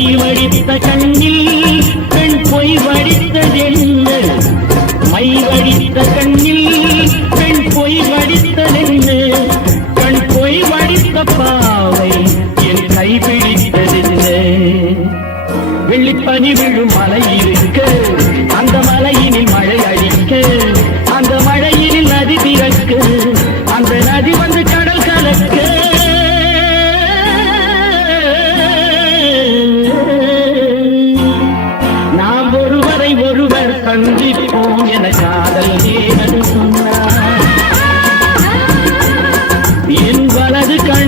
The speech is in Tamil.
மைவடித்த கண்ணில் பெண் பொய் வடித்ததென்று மைவடித்த கண்ணில் பெண் பொய் வடித்ததென்று கண் பொய் வடித்த பாவை என் கைபிடித்ததென்று வெள்ளிப்பனி விழும் மலை இருக்க அந்த மலையினில் மழை அடிக்க கண்டிப்போம் என காதல் நேரடு சொன்னார் என் வலது கண்